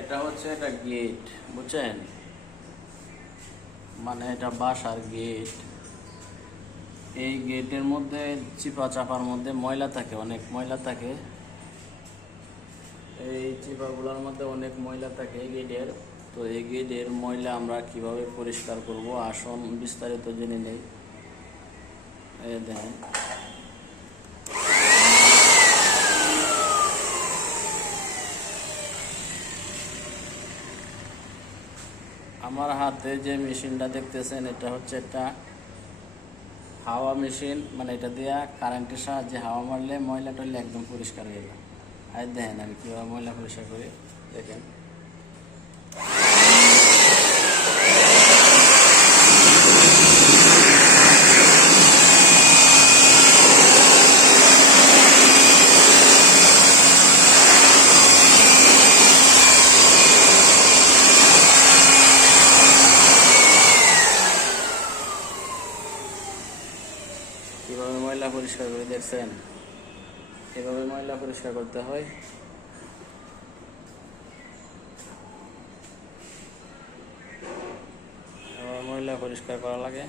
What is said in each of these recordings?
এটা হচ্ছে এটা গেট, বুঝছেন? মানে এটা বাসার গেট। এই গেটের মধ্যে চিপা চাপার মধ্যে ময়লা থাকে, অনেক ময়লা থাকে। এই চিপাগুলোর মধ্যে অনেক ময়লা থাকে এই গেটের। তো এই গেটের ময়লা আমরা কিভাবে পরিষ্কার করব আসুন বিস্তারিত জেনে নেই। এই দেখেন, আমার হাতে যে মেশিনটা দেখতেছেন এটা হচ্ছে একটা হাওয়া মেশিন। মানে এটা দিয়ে কারেন্টের সাহায্যে হাওয়া মারলে ময়লা টয়লা একদম পরিষ্কার হয়ে যায়। আর দেখেন আমি কীভাবে ময়লা পরিষ্কার করি, দেখেন। কীভাবে ময়লা পরিষ্কার করে দেখছেন? এভাবে ময়লা পরিষ্কার করতে হয়। ময়লা পরিষ্কার করা লাগে।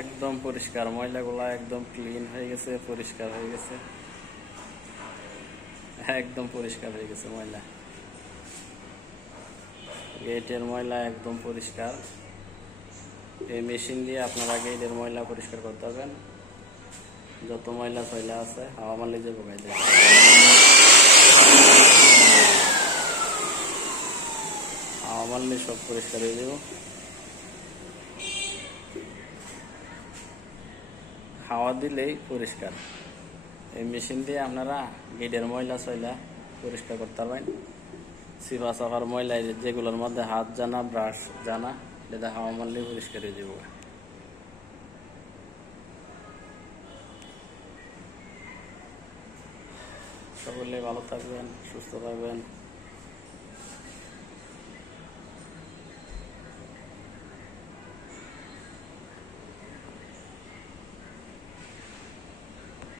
একদম পরিষ্কার, ময়লাগুলা একদম ক্লিন হয়ে গেছে, পরিষ্কার হয়ে গেছে, একদম পরিষ্কার হয়ে গেছে ময়লা। গেটের ময়লা একদম পরিষ্কার। এই মেশিন দিয়ে আপনারা গেটের ময়লা পরিষ্কার করতে পারবেন। যত ময়লা ফয়লা আছে হাওয়া মারলে যে ভোগাই দেয়, হাওয়া মারলে সব পরিষ্কার হয়ে যাব। হাওয়া দিলেই পরিষ্কার। এই মেশিন দিয়ে আপনারা গেটের ময়লা সয়লা পরিষ্কার করতে পারবেন। চিপা চাপার ময়লা যেগুলোর মধ্যে হাত জানা, ব্রাশ জানা, এটা হাওয়া মারলেই পরিষ্কার হয়ে যাব। সকলে ভালো থাকবেন, সুস্থ থাকবেন।